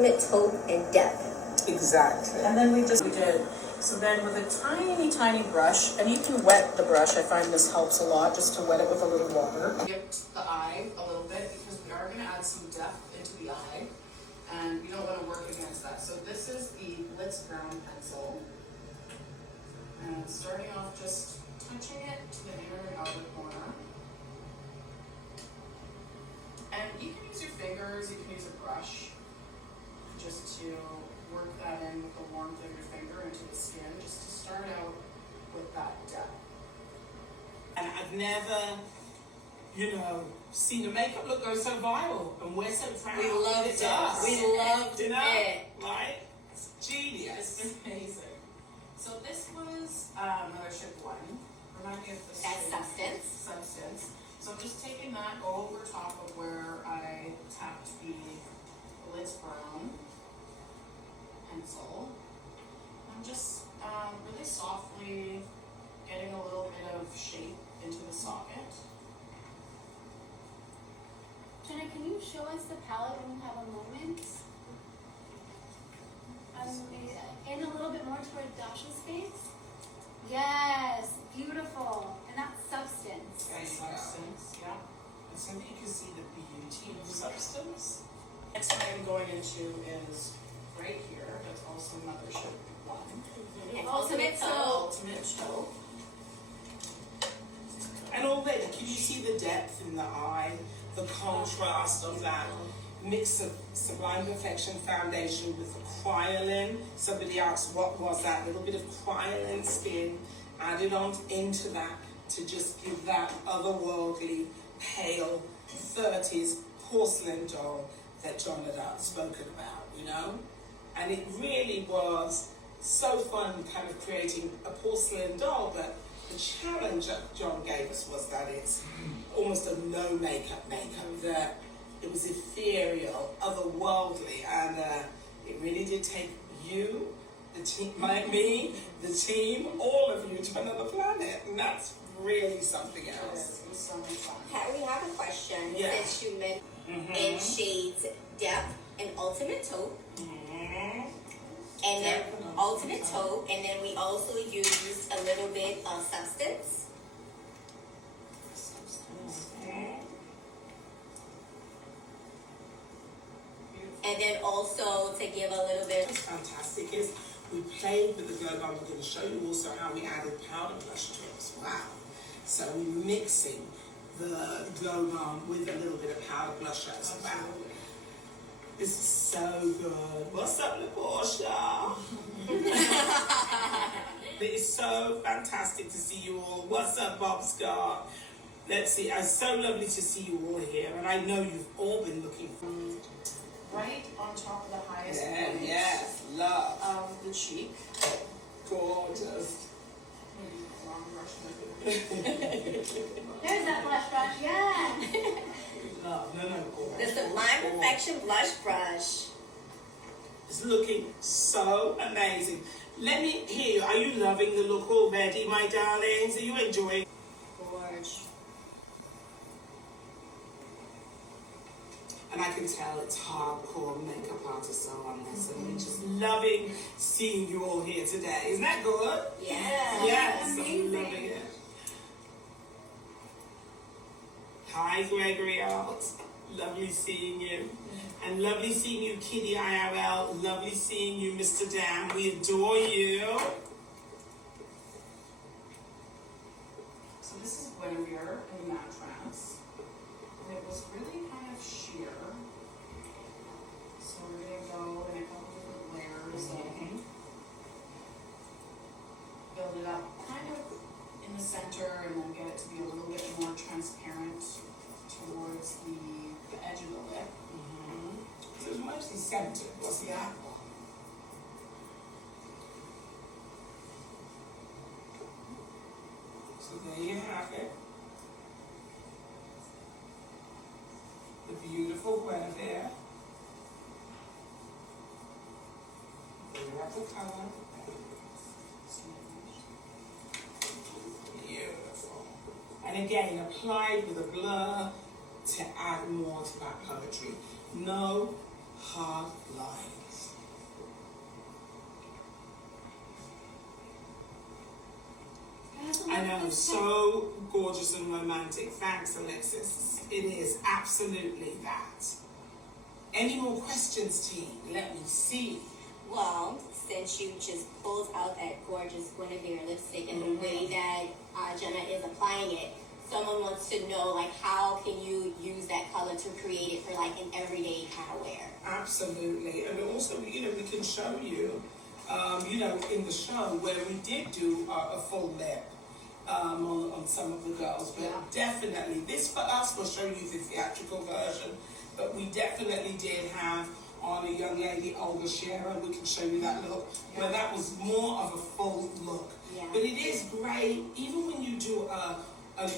Taupe and depth. Exactly. And then we did. So then with a tiny, tiny brush, and you can wet the brush. I find this helps a lot, just to wet it with a little water. Dipped the eye a little bit because we are going to add some depth into the eye, and we don't want to work against that. So this is the Blitz Brown pencil, and starting off just touching it to the inner and outer corner. And you can use your fingers, you can use a brush, just to work that in with the warmth of your finger into the skin, just to start out with that depth. And I've never, seen a makeup look go so viral, and we're so proud. We loved it. We loved it. Right? It's genius. It's amazing. So this was Mothership 1. Remind me of the That's substance. Substance. So I'm just taking that over top of where I tapped the Blitz Brown pencil. I'm just really softly getting a little bit of shape into the socket. Jenna, can you show us the palette when you have a moment? And a little bit more toward Dasha's face. Yes, beautiful. And that's substance. Okay, substance, yeah. And so you can see the beauty of substance. Next one I'm going into is right here. That's also Mothership 1. And ultimate taupe. Ultimate taupe. And already, can you see the depth in the eye? The contrast of that mix of Sublime Perfection foundation with the Kryolan. Somebody asked what was that? A little bit of Kryolan skin added on into that to just give that otherworldly, pale 30s porcelain doll that John had spoken about, And it really was so fun kind of creating a porcelain doll, but the challenge that John gave us was that it's almost a no makeup, that it was ethereal, otherworldly, and it really did take you, the team, me, the team, all of you to another planet, and that's really something else. It was so much fun. Pat, we have a question. Yeah. Since you mentioned in shades depth and ultimate taupe, and then ultimate taupe, and then we also used a little bit of substance. And then also to give a little bit. What's fantastic is we played with the glow bomb. We're going to show you also how we added powder blush to it as well. So we're mixing the glow bomb with a little bit of powder blush as well. This is so good. What's up, LaPortia? It is so fantastic to see you all. What's up, Bob Scott? Let's see. It's so lovely to see you all here, and I know you've all been looking for right on top of the highest point yes, love of the cheek. Gorgeous. Maybe a long brush. There's that blush brush, yeah. No. The Sublime Perfection blush brush. It's looking so amazing. Let me hear you. Are you loving the look already, my darlings? Are you enjoying? Gorge. And I can tell it's hardcore makeup artists are on this, and we're just loving seeing you all here today. Isn't that good? Yeah. Yes, I'm loving it. Hi, Gregory out. Lovely seeing you. And lovely seeing you, Kitty IRL. Lovely seeing you, Mr. Dan. We adore you. So this is Guinevere in the matte trance. And it was really kind of sheer. So we're going to go in a couple different layers and build it up kind of in the center, and then get it to be a little bit more transparent towards the edge of the lip. So it's mostly centered, wasn't it? Yeah. So there you have it. The beautiful Guinevere. There you have the color. Beautiful. And again, applied with a blur to add more to that poetry. No hard lines. I know, so gorgeous and romantic. Thanks, Alexis. It is absolutely that. Any more questions, team? Let me see. Well, since you just pulled out that gorgeous Guinevere lipstick and the way that Jenna is applying it, someone wants to know, like, how can you use that color to create it for, like, an everyday kind of wear? Absolutely. And also, we can show you, in the show where we did do a full lip on some of the girls. But definitely, this for us, we'll show you the theatrical version, but we definitely did have on a young lady, Olga Scherer, we can show you that look, where that was more of a full look. Yeah. But it is great, even when you do a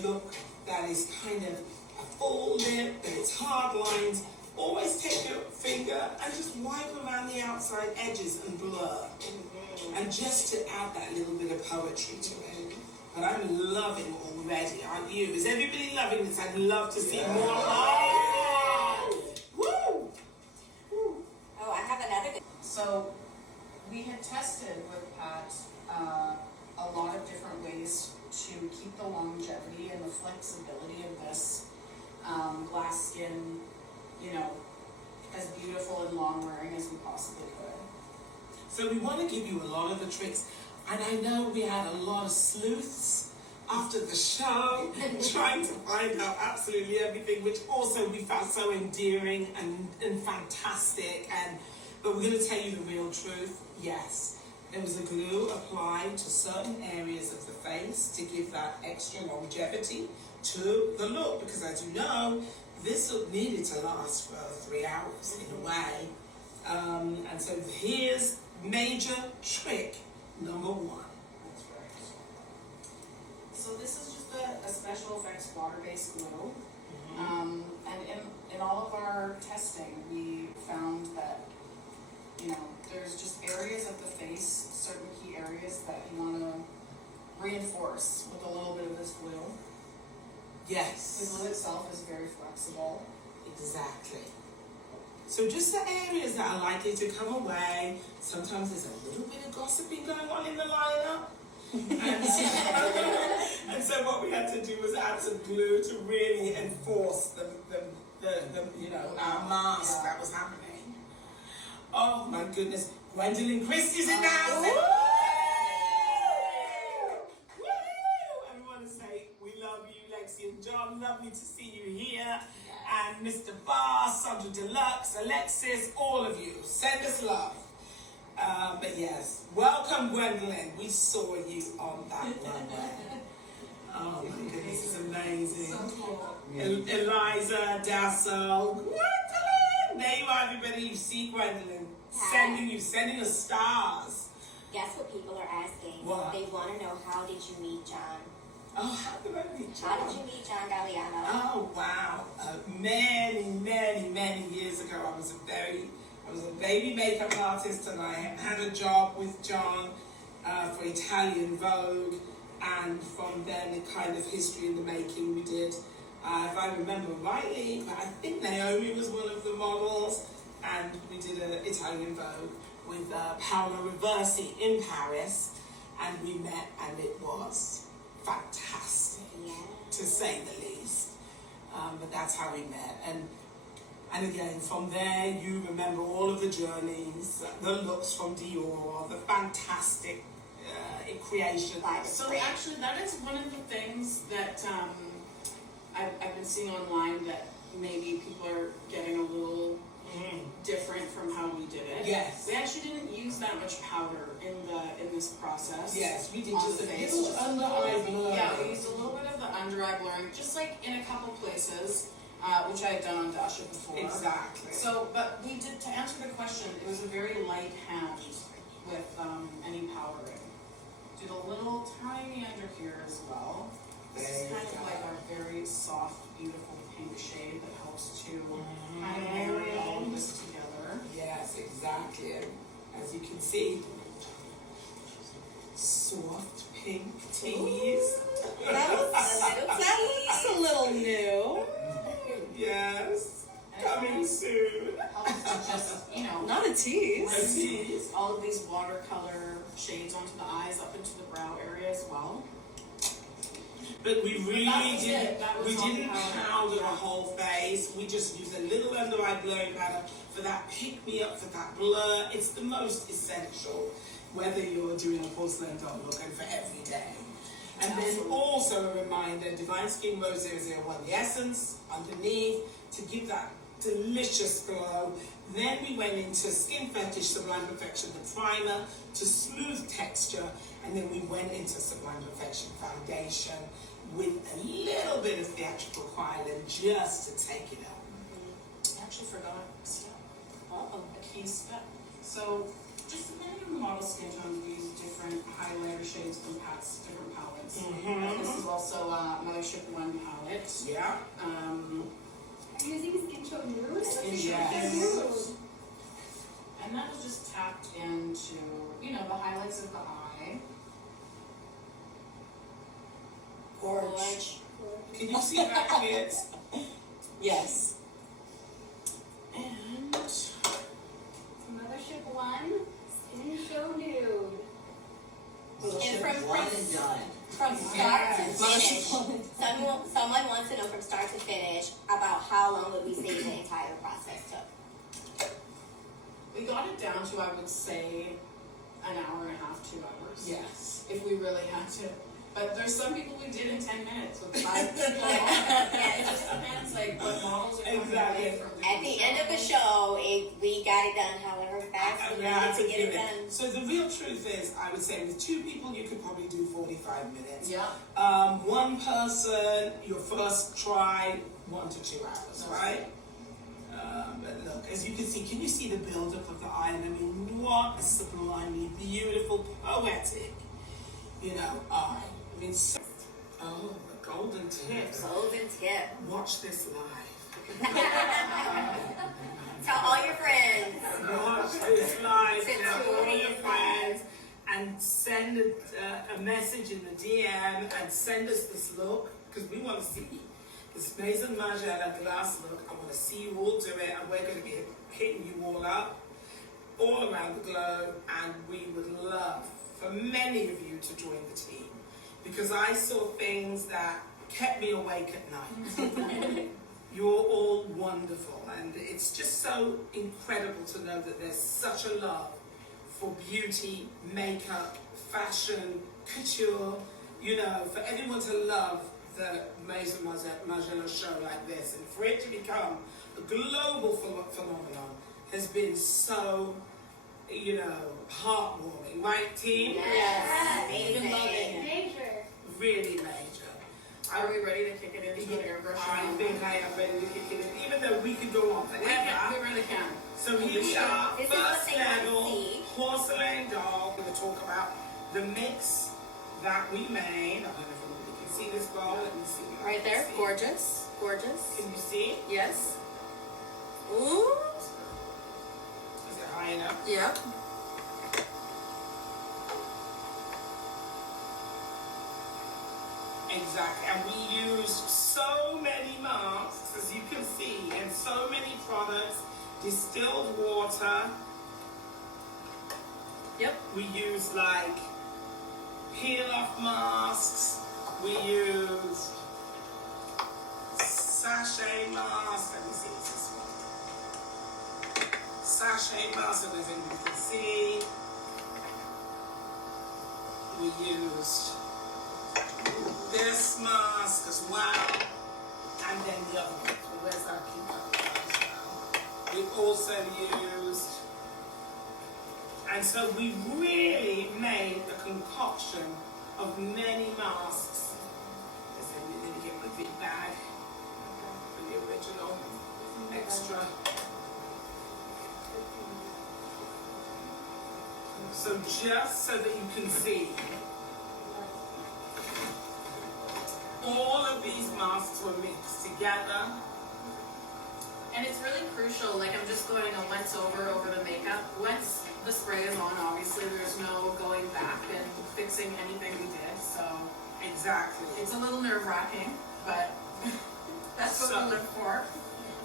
look that is kind of a full lip, and it's hard lines, always take your finger and just wipe around the outside edges and blur. And just to add that little bit of poetry to it. But I'm loving already, aren't you? Is everybody loving this? I'd love to see more. Oh! Woo! Oh, I have another good. So we had tested with Pat a lot of different ways to keep the longevity and the flexibility of this glass skin, as beautiful and long wearing as we possibly could. So we want to give you a lot of the tricks. And I know we had a lot of sleuths after the show trying to find out absolutely everything, which also we found so endearing and fantastic. But we're going to tell you the real truth. Yes, there was a glue applied to certain areas of the face to give that extra longevity to the look, because as you know, this look needed to last for 3 hours in a way. And so here's major trick number 1. That's right. So this is just a special effects water-based glue. And in all of our testing, we found that, there's just areas of the face, certain key areas that you want to reinforce with a little bit of this glue. Yes. The glue itself is very flexible. Exactly. So just the areas that are likely to come away. Sometimes there's a little bit of gossiping going on in the lineup. And so what we had to do was add some glue to really enforce our mask that was happening. Oh my goodness. Gwendolyn Christie's in the house. Woo! And we want to say we love you, Lexi and John. Lovely to see you here. And Mr. Barr, Sandra Deluxe, Alexis, all of you. Send us love. But yes, welcome, Gwendolyn. We saw you on that runway. Oh my goodness, this is amazing. So cool. Eliza, Dasso, Gwendolyn. There you are, everybody. You see Gwendolyn sending us stars. Guess what people are asking? What? They want to know, how did you meet John? Oh, how did I meet John? How did you meet John Galliano? Oh wow! Many years ago, I was a baby makeup artist, and I had a job with John for Italian Vogue, and from then, it kind of history in the making. We did, if I remember rightly, I think Naomi was one of the models, and we did an Italian Vogue with Paola Reversi in Paris, and we met, and it was fantastic, to say the least. But that's how we met. And again, from there, you remember all of the journeys, the looks from Dior, the fantastic creation. So actually, that is one of the things that I've been seeing online, that maybe people are getting a little different from how we did it. Yes. We actually didn't use that much powder in this process. Yes, we did on just the a face. little under eye blur. Yeah, we used a little bit of the under eye blurring, just like in a couple places, which I had done on Dasha before. Exactly. So, but we did, to answer the question, it was a very light hand with any powdering. Did a little tiny under here as well. This is kind of like our very soft, beautiful pink shade that helps to kind of marry all of this together. Yes, exactly. And as you can see, soft pink tees. That looks a little new. Yes. Coming soon. Helps to just, you know, Not a tease. Tease. all of these watercolor shades onto the eyes up into the brow area as well. But we really that was didn't, it. That was we all didn't powder. powder the Yeah. whole face. We just used a little under eye blurring powder for that pick me up, for that blur. It's the most essential, whether you're doing a porcelain doll look and for every day. And then also a reminder, Divine Skin Rose 001, the essence underneath to give that delicious glow. Then we went into Skin Fetish Sublime Perfection, the primer to smooth texture. And then we went into Sublime Perfection Foundation with a little bit of theatrical quietness just to take it up. I actually forgot a step. A key step. So, just depending on the model's skin tone, we use different highlighter shades from Pat's different palettes. This is also Mothership 1 palette. Yeah. Are you using Skin Tone Nude? Yes. Nude. And that is just tapped into, you know, the highlights of the eye. Gorge. Can you see that, kids? Yes. And Mothership 1, Skin Show Nude. And from One and done. From start to Yes. finish, someone wants to know from start to finish about how long would we say the entire process took? We got it down to, I would say, an hour and a half, 2 hours. yes. If we really had to. But there's some people we did in 10 minutes with 5 people. Yeah. It just depends, like, what models are coming Exactly. away from At different the end of the models. show, we got it done however fast we Yeah, needed to get it done. So the real truth is, I would say with 2 people, you could probably do 45 minutes. Yeah. 1 person, your first try, 1 to 2 hours, right? But look, as you can see, can you see the build-up of the eye? And I mean, what a sublimely beautiful, poetic, you know, eye. I mean, oh, the golden tips. Golden tip. Watch this live. Tell all your friends. Watch this live. To Tell all tune your in. friends and send a message in the DM and send us this look because we want to see this Maison Margiela glass look. I want to see you all do it, and we're going to be hitting you all up all around the globe. And we would love for many of you to join the team because I saw things that kept me awake at night. You're all wonderful, and it's just so incredible to know that there's such a love for beauty, makeup, fashion, couture, you know, for everyone to love the Maison Margiela show like this, and for it to become a global phenomenon has been so, you know, heartwarming, right, team? Yes. Even loving Amazing. it. Major. Really major. Are we ready to kick it into an airbrush? I think I am ready to kick it in, even though we could go on We can, we forever. really can. So here we are, This is what first they want to level see. porcelain doll. We're going to talk about the mix that we made. I don't know if anybody can see this bowl. Let me see. if I Right can there. see. Gorgeous. Gorgeous. Can you see? Yes. Ooh. Is it high enough? Yep. Exactly. And we used so many masks, as you can see, and so many products. Distilled water. Yep. We used like peel-off masks. We used sachet masks. Let me see, is this one? Sachet masks, I don't think you can see. We used this mask as well. And then the other one. So where's our cucumber as well? We also used, and so we really made a concoction of many masks. Let me get my big bag for the original extra. So just so that you can see, all of these masks were mixed together. And it's really crucial, like I'm just going a once over the makeup. Once the spray is on, obviously there's no going back and fixing anything we did, so Exactly. it's a little nerve-wracking, but that's what So- we live for.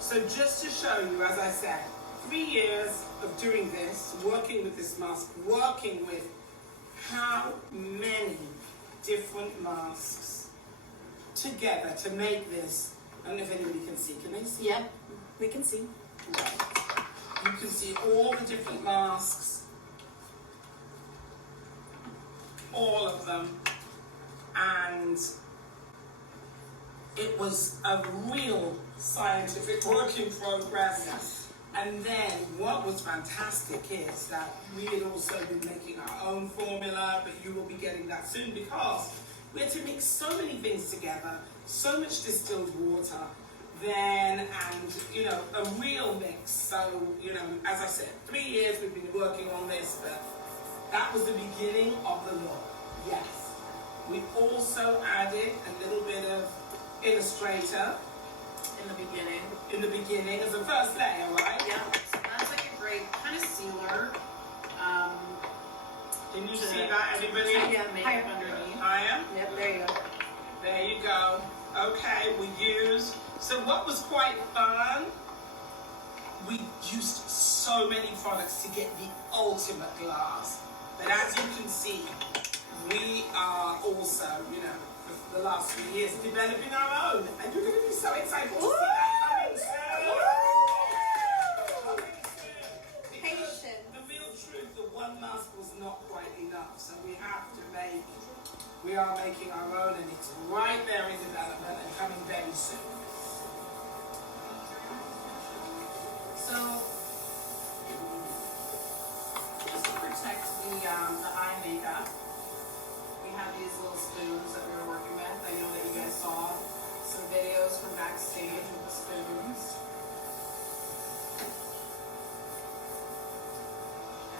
So just to show you, as I said, 3 years of doing this, working with this mask, working with how many different masks together to make this. I don't know if anybody can see. Can they see? Yep. We can see. Right. You can see all the different masks, all of them, and it was a real scientific work in progress. And then what was fantastic is that we had also been making our own formula, but you will be getting that soon because we had to mix so many things together, so much distilled water, then, and, you know, a real mix. So, you know, as I said, 3 years we've been working on this, but that was the beginning of the look, yes. We also added a little bit of illustrator in the beginning as the first layer, right? Yeah, so that's like a great kind of sealer. Can you see that, everybody? Yeah, makeup underneath. I am? Yep, there you go. There you go. Okay, we used, so what was quite fun, we used so many products to get the ultimate glass. But as you can see, we are also, you know, for the last 3 years developing our own. And you're going to be so excited to see that coming soon. Coming soon. Because the real truth, the one mask was not quite enough. So we are making our own, and it's right there in development and coming very soon. So, just to protect the eye makeup, we have these little spoons that we were working with. I know that you guys saw some videos from backstage with the spoons.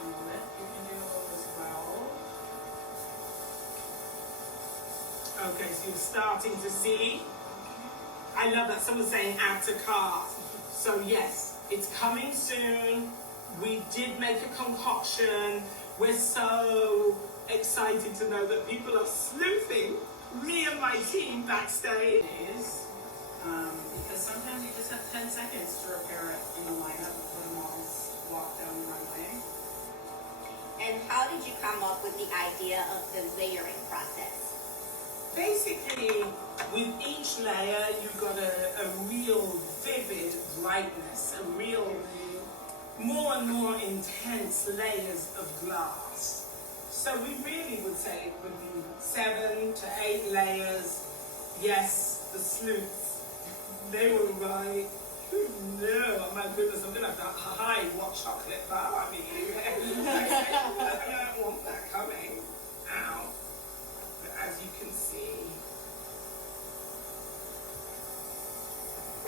And the lip, you can do as well. Okay, so you're starting to see. I love that someone's saying add to cart. So yes, it's coming soon. We did make a concoction. We're so excited to know that people are sleuthing me and my team backstage. Because sometimes you just have 10 seconds to repair it in the lineup before the models walk down the runway. And how did you come up with the idea of the layering process? Basically, with each layer, you got a real vivid brightness, a real more and more intense layers of glass. So we really would say it would be 7 to 8 layers. Yes, the sleuths, they were right. No, oh my goodness, I'm gonna have to hide what chocolate bar I mean. I don't want that coming out. But as you can see,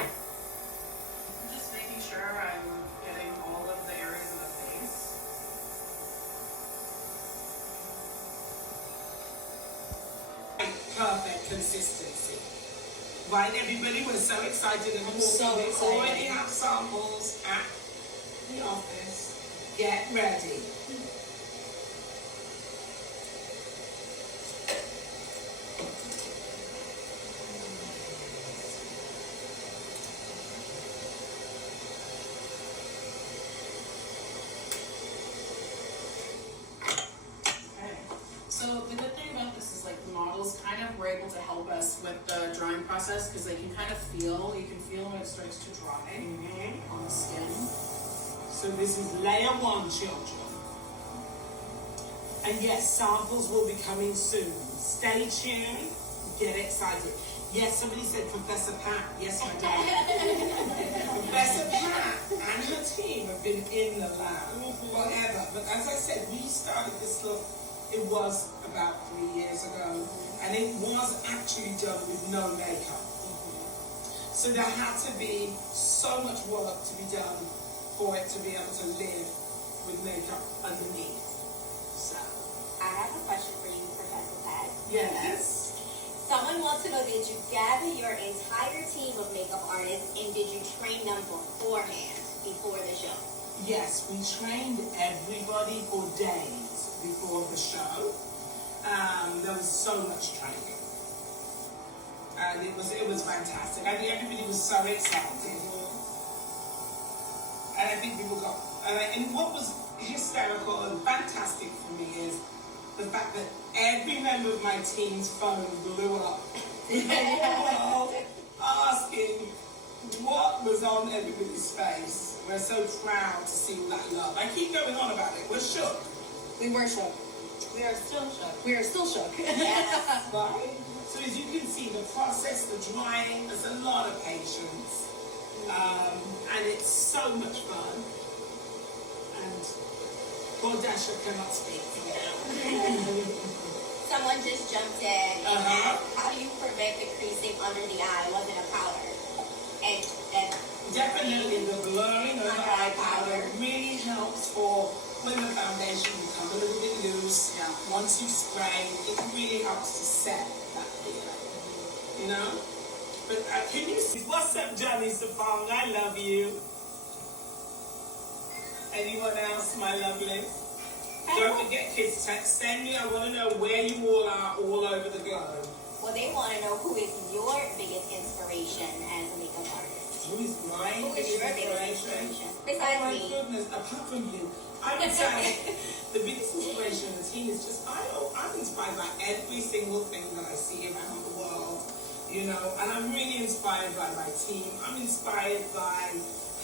I'm just making sure I'm getting all of the areas of the face. perfect consistency. Right, everybody? We're so excited and I'm so we excited. already have samples at the office. Get ready. So the good thing about this is like the models kind of were able to help us with the drying process because they can kind of feel, you can feel when it starts to dry on the skin. So this is layer 1, children. And yes, samples will be coming soon. Stay tuned. Get excited. Yes, somebody said Professor Pat. Yes, my dad. Professor Pat and her team have been in the lab forever. But as I said, we started this look, it was about 3 years ago. And it was actually done with no makeup. So there had to be so much work to be done for it to be able to live with makeup underneath. So, I have a question for you, Professor Pat. yes. Someone wants to know, did you gather your entire team of makeup artists and did you train them beforehand, before the show? Yes, we trained everybody for days before the show. There was so much training. And it was fantastic. I think everybody was so excited. And I think people got, and what was hysterical and fantastic for me is the fact that every member of my team's phone blew up. Well, asking what was on everybody's face. We're so proud to see all that love. I keep going on about it. We're shook. We were shook. We are still shook. We are still shook. Yes. Right? So as you can see, the process, the drying, there's a lot of patience. And it's so much fun. And poor Dasha cannot speak for now. Someone just jumped in and Uh-huh. asked, how do you prevent the creasing under the eye? Was it a powder? And Definitely the blurring of the eye powder really helps for when the foundation becomes a little bit loose. Yeah. Once you spray, it really helps to set that feeling. You know? But can you see? What's up, Johnny Safong? I love you. Anyone else, my lovely? Don't forget, kids, send me. I want to know where you all are all over the globe. well, they want to know who is your biggest inspiration as a makeup artist. Who is my Who is your biggest inspiration? Besides Oh my me. goodness, apart from you, I would say the biggest inspiration in the team is just I'm inspired by every single thing that I see around the world, you know, and I'm really inspired by my team. I'm inspired by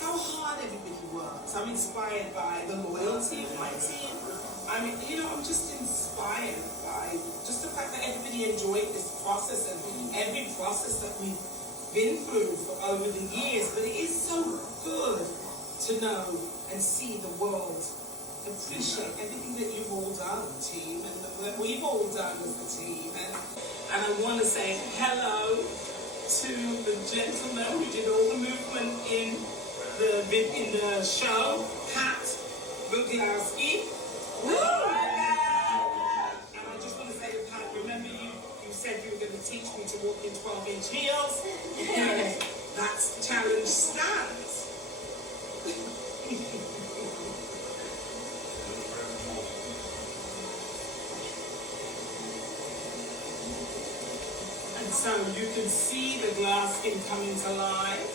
how hard everybody works. I'm inspired by the loyalty of my team. I mean, you know, I'm just inspired by just the fact that everybody enjoyed this process and every process that we've been through for over the years. But it is so good to know and see the world appreciate everything that you've all done, team, and that we've all done as a team. And I want to say hello to the gentleman who did all the movement in the show, Pat McGrath. And I just want to say to Pat, remember you said you were going to teach me to walk in 12-inch heels. That challenge stands. And so you can see the glass skin coming to life.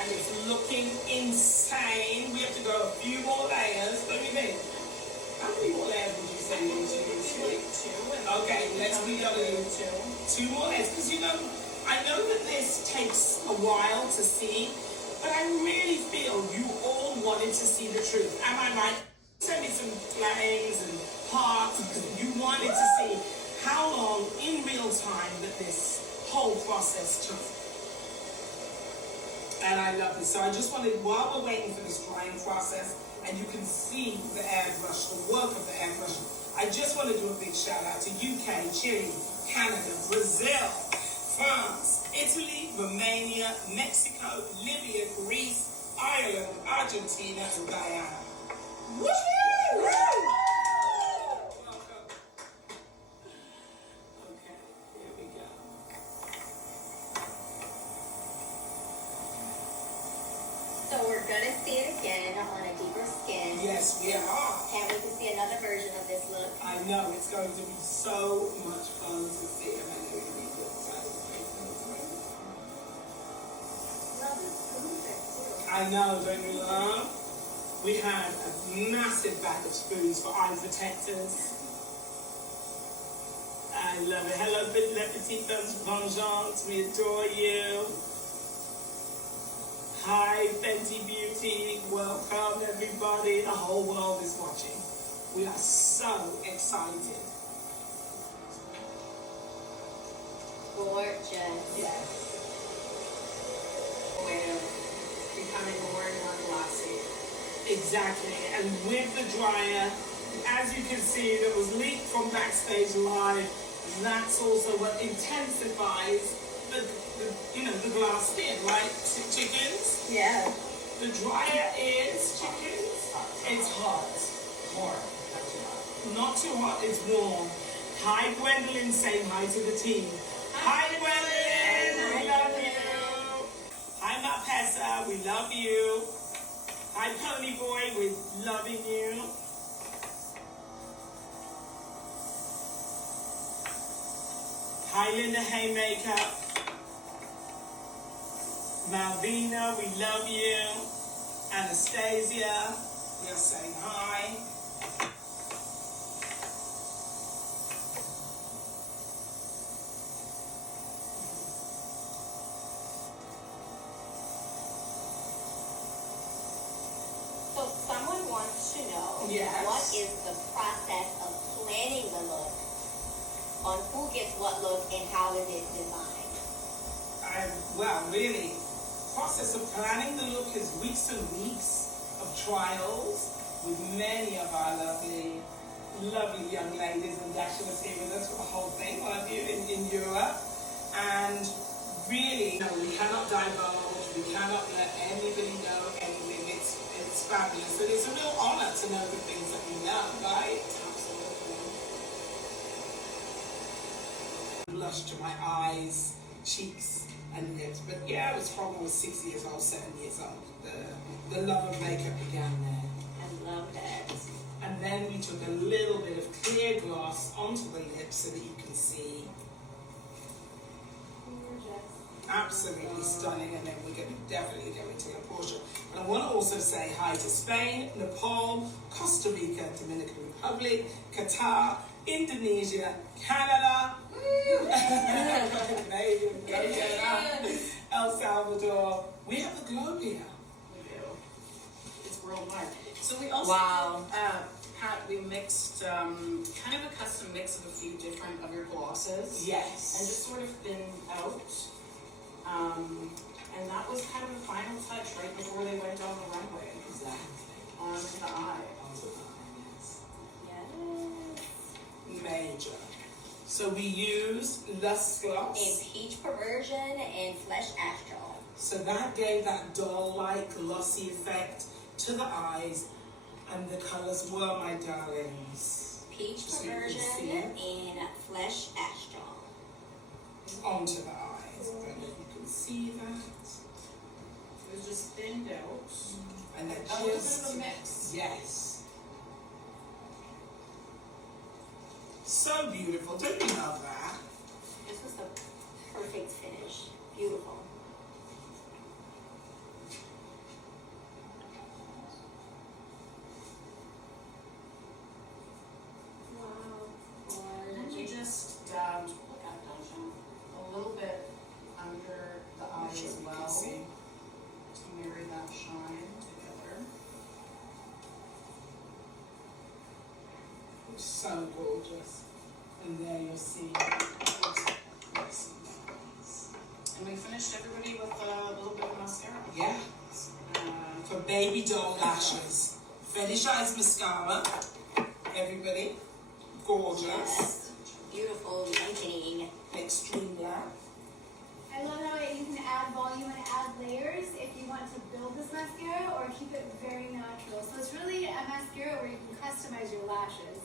And it's looking insane. We have to go a few more layers. What do you think? How many more layers would you say you need to do? Two. Okay, let's be honest. Two more layers. Because you know, I know that this takes a while to see, but I really feel you all wanted to see the truth. Am I right? Send me some flames and hearts because you wanted to see how long in real time that this whole process took. And I love this. So I just wanted, while we're waiting for this drying process, and you can see the airbrush, the work of the airbrush, I just want to do a big shout out to UK, Chile, Canada, Brazil, France, Italy, Romania, Mexico, Libya, Greece, Ireland, Argentina, and Guyana. Woohoo! Welcome. Okay, here we go. So we're gonna see it again on a deeper skin. Yes, we are. Can't wait to see another version of this look. I know, it's going to be so much fun to see, and I know you're going to be good. I know, don't you love? We had a massive bag of spoons for eye protectors. I love it. Hello, Le Petit Vengeance. We adore you. Hi, Fenty Beauty. Welcome, everybody. The whole world is watching. We are so excited. Gorgeous. Yes. Way of becoming more and more glossy. Exactly. And with the dryer, as you can see, that was leaked from Backstage Live. That's also what intensifies the glass skin, right? Chickens? Yeah. The dryer is chickens. It's hot. More. Not too hot, it's warm. Hi, Gwendolyn. Say hi to the team. Hi, Gwendolyn. We love you. Hi, Mapessa. We love you. Hi, Pony Boy. We're loving you. Hi, Linda Haymaker. Malvina, we love you. Anastasia, we are saying hi. So someone wants to know Yes. what is the process of planning the look, on who gets what look and how is it designed? Well, really, process of planning the look is weeks and weeks of trials with many of our lovely young ladies, and Dasha was here with us for the whole thing, one of you in Europe. And really, we cannot divulge, we cannot let anybody know anything. It's fabulous. But it's a real honor to know the things that we know, right? Blush to my eyes, cheeks, and lips. But yeah, it was from I was 6 years old, 7 years old. The love of makeup began there. I love that. And then we took a little bit of clear gloss onto the lips so that you can see. Absolutely stunning. And then we're going to definitely go into La Portia. And I want to also say hi to Spain, Nepal, Costa Rica, Dominican Republic, Qatar, Indonesia, Canada, El Salvador. We have the globe here. We do. It's worldwide. So we also, Wow. Pat, we mixed kind of a custom mix of a few different of your glosses. Yes. And just sort of thinned out. And that was kind of the final touch right before they went on the runway. Exactly. Onto the eye. Yes. Major. So we use Lush Gloss. And peach perversion and flesh astral. So that gave that doll-like glossy effect to the eyes, and the colors were, my darlings, Peach So you can perversion see it. and flesh astral. onto the eyes. I don't know if you can see that. It was just thinned out. And then A little bit just, of a mix. yes. So beautiful, don't you love that? This was the perfect finish. Beautiful. And then you just dabbed, look at Dasha, a little bit under the eye Make sure as you can well see. to marry that shine together. It's so gorgeous. And there you'll see. And we finished everybody with a little bit of mascara. Yeah. For baby doll lashes. Fetishized mascara. Everybody. Gorgeous. Yes. Beautiful lightening. Extreme black. I love how you can add volume and add layers if you want to build this mascara or keep it very natural. So it's really a mascara where you can customize your lashes.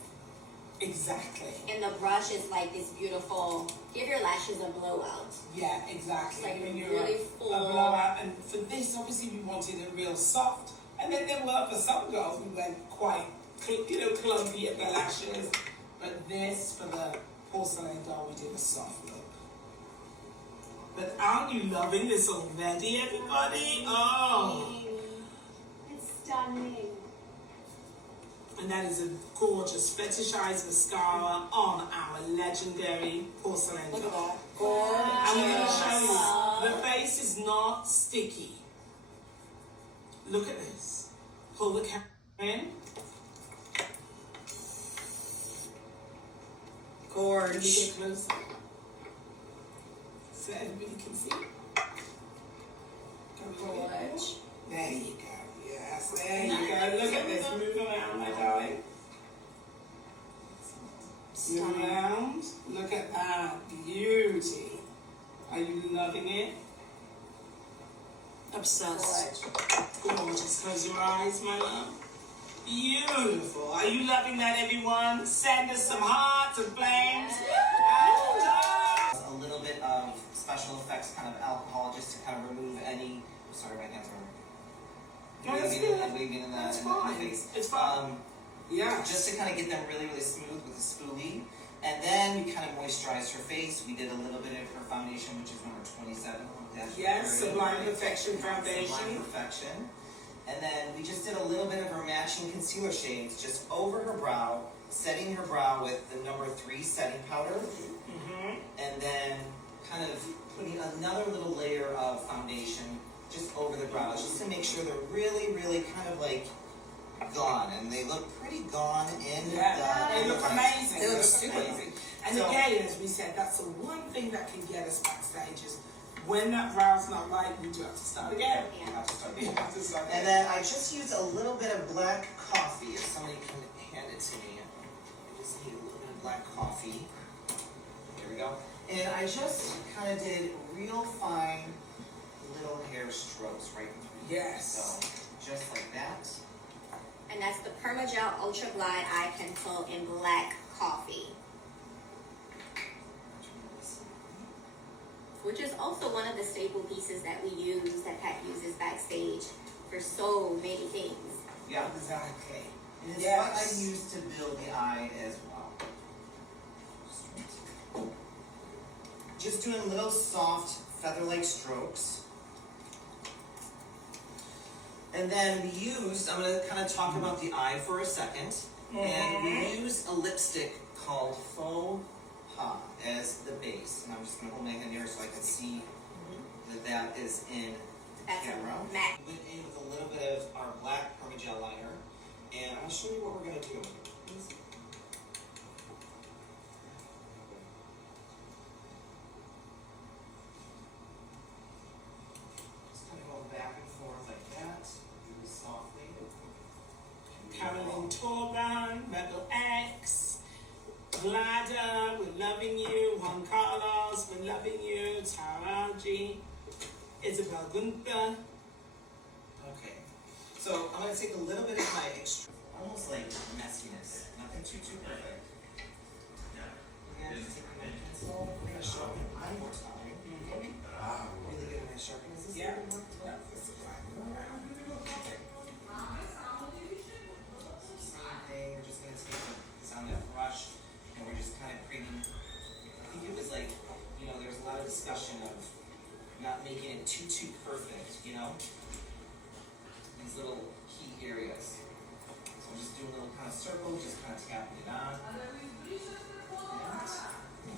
Exactly. And the brush is like this beautiful, give your lashes a blowout. Yeah, exactly. It's like When you're really a full. blowout. And for this, obviously, we wanted a real soft. And then there were, for some girls, we went quite, clumpy at the lashes. But this, for the porcelain doll, we did a soft look. But aren't you loving this already, everybody? Oh. It's stunning. And that is a gorgeous fetishized mascara on our legendary porcelain Look at doll. that. Gorgeous. I'm going to show you. The face is not sticky. Look at this. Pull the camera in. Can you Gorge. get closer? So everybody can see. Go ahead. Gorge. There you go. Yes, there you go. Look at this. Move around, my darling. Move around. Look at that beauty. Are you loving it? Obsessed. Gorgeous. Close your eyes, my love. Beautiful. Are you loving that, everyone? Send us some hearts and flames. A little bit of special effects kind of alcohol just to kind of remove any, sorry, my hands are No, that's waving good. in the That's in the fine. face. It's fine. Yeah. Just to kind of get them really, really smooth with the spoolie. And then we kind of moisturized her face. We did a little bit of her foundation, which is number 27. Yes, Sublime Perfection Foundation. Sublime Perfection. And then we just did a little bit of her matching concealer shades just over her brow, setting her brow with the number 3 setting powder. And then kind of putting another little layer of foundation just over the brows, just to make sure they're really, really kind of like gone. And they look pretty gone in They look amazing. They look super amazing. And So- again, as we said, that's the one thing that can get us backstage is when that brow's not right, we do have to start again. You have to start We have to start And again. then I just used a little bit of black coffee, if somebody can hand it to me. I just need a little bit of black coffee. There we go. And I just kind of did real fine little hair strokes right through. Yes. So, just like that. And that's the Permagel Ultra Glide Eye Pencil in Black Coffee, which is also one of the staple pieces that we use, that Pat uses backstage for so many things. Yeah. Exactly. And it's Yes. what I use to build the eye as well. Just doing little soft feather-like strokes. And then we used, I'm going to kind of talk about the eye for a second. And we used a lipstick called Faux Pas as the base. And I'm just going to hold my hand here so I can see that that is in the That's camera. a matte. We went in with a little bit of our black Permagel liner. And I'll show you what we're going to do. Just kind of go back and forth like that, really softly. Caroline Torban, Rebel X, Glada, we're loving you. Juan Carlos, we're loving you. Taraji, Isabel Gunther. Okay. So I'm going to take a little bit of my almost like messiness. Nothing too perfect. And take my pencil. I'm going to sharpen one more time. Really get a nice sharpen. Is this Yeah. good? Okay. Same thing. We're just going to take this on that brush, and we're just kind of creating. I think it was like, you know, there's a lot of discussion of not making it too perfect, you know? These little key areas. So I'm just doing a little kind of circle, just kind of tapping it on.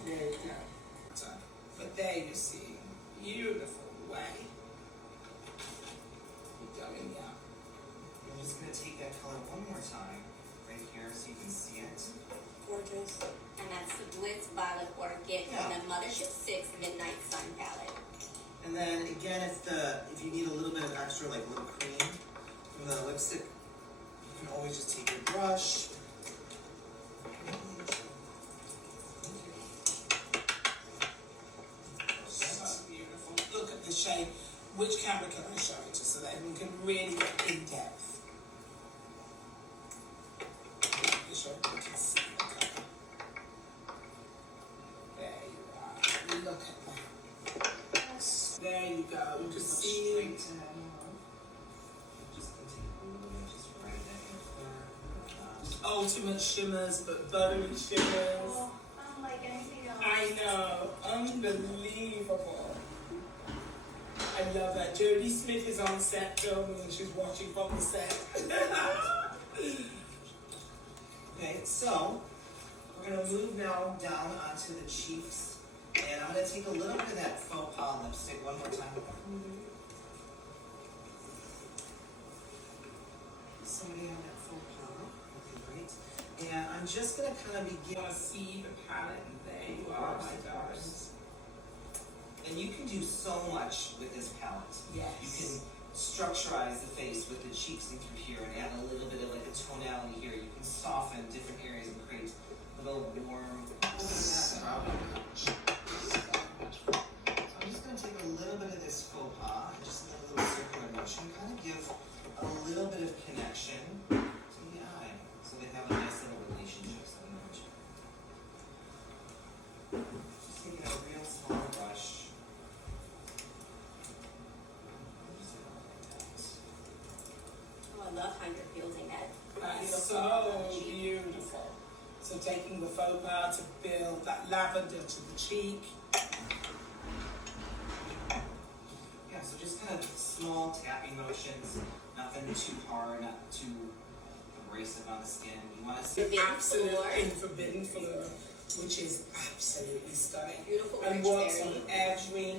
There you go. But there you see, beautiful way. Keep going, yeah. I'm just going to take that color one more time, right here, so you can see it. Gorgeous. And that's the Blitz Violet Orchid from the Mothership 6 Midnight Sun palette. And then again, if you need a little bit of extra, like little cream from the lipstick, you can always just take your brush. So beautiful. Look at the shade. Which camera can I show it to so that we can really get in depth? Show you can see the color. There you are. Look at that. There you go. You can see. Straight to that. Just gonna take a little bit, just right there. Ultimate shimmers, but buttery shimmers. Well, unlike anything else. I know. Unbelievable. I love that. Jodie Smith is on set filming and she's watching from the set. Okay, so we're gonna move now down onto the cheeks, and I'm gonna take a little bit of that faux pas lipstick one more time. Somebody have that faux pas? Okay, great. And I'm just gonna kind of You begin. want to see the palette? There you are, my darlings. And you can do so much with this palette. Yes. You can structurize the face with the cheeks in through here and add a little bit of like a tonality here. You can soften different areas and create a little warm. So I'm just going to take a little bit of this faux pas and just in a little circular motion, kind of give a little bit of connection to the eye, so they have a nice little relationship. So just taking a real small brush. Oh, I love how you're building that. That's so beautiful. So taking the faux pas to build that lavender to the cheek. Yeah, so just kind of small tapping motions, nothing too hard, not too abrasive on the skin. You want to see Absolutely forbidden floor, which is absolutely stunning. Beautiful And rich works berry. on every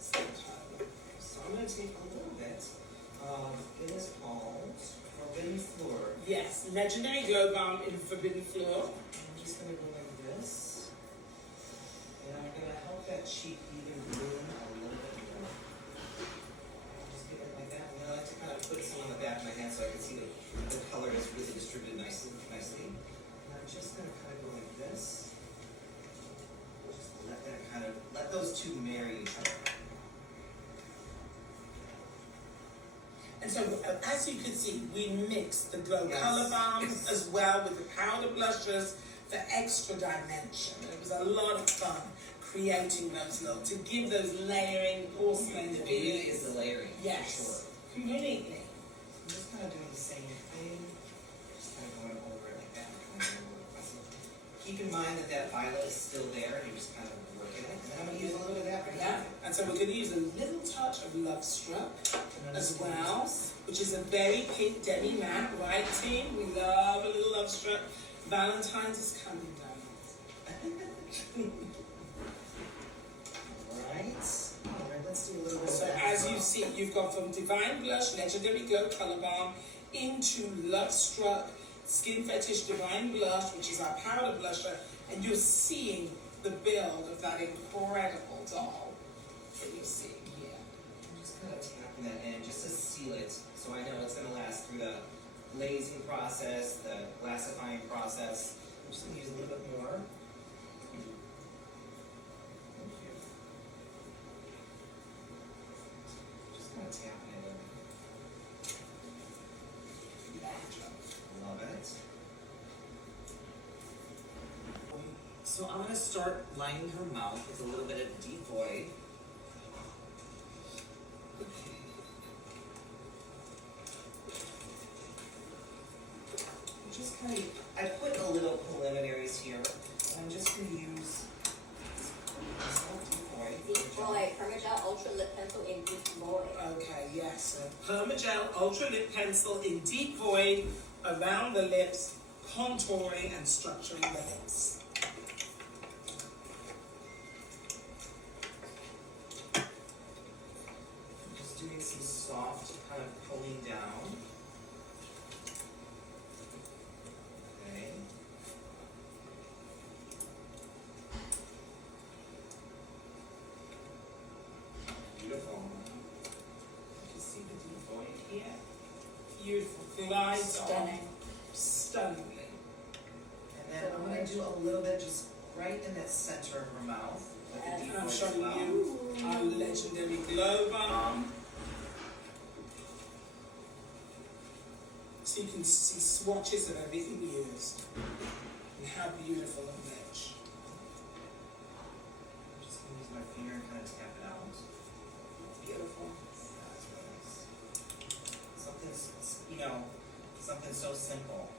skin tone. So I'm going to take a little bit of, it is called Forbidden Floor. Yes, legendary glow balm in forbidden floor. I'm just going to go like this. And I'm going to help that cheek even bloom a little bit more. Just get it like that. And I like to kind of put some on the back of my hand so I can see the color is really distributed nicely. And I'm just going to kind of go like this. Just let that kind of, let those two marry each other. And so, as you can see, we mixed the glow Yes. color balms as well with the powder blushes for extra dimension. It was a lot of fun creating those looks to give those layering porcelain The beauty appeal. is the layering. Yes, For sure. completely. I'm just kind of doing the same thing. Just kind of going over it like that. Keep in mind that violet is still there and you're just kind of working it. And I'm going to use a little bit of that right Yeah, now. and so we're going to use a little touch of Love Struck as well, which is a very pink demi matte, right team? We love a little Love Struck. Valentine's is coming down. Alright, let's do a little bit of So that. as you see, you've gone from Divine Blush, Legendary Glow Color Balm, into Love Struck, Skin Fetish Divine Blush, which is our powder blusher, and you're seeing the build of that incredible doll that you're seeing here. I'm just kind of tapping that in just to seal it so I know it's going to last through the glazing process, the glassifying process. I'm just going to use a little bit more. Just kind of tapping it in. Love it. So I'm going to start lining her mouth with a little bit of deep void. Just kind of, I put a little preliminaries here. I'm just going to use this deep void. Deep Void, Permagel Ultra Lip Pencil in Deep Void. Okay, yes. So Permagel Ultra Lip Pencil in Deep Void around the lips, contouring and structuring the lips. Just doing some soft kind of pulling down. Okay. Beautiful. You can see the deep void here. Beautiful. Glides Stunning. on stunningly. And then I'm going to do a little bit just right in that center of her mouth. With the deep And I'm void as showing well. you our legendary glow balm. So you can see swatches of everything we used and how beautiful and rich. I'm just going to use my finger and kind of tap it out. Beautiful. That's nice. Something, something so simple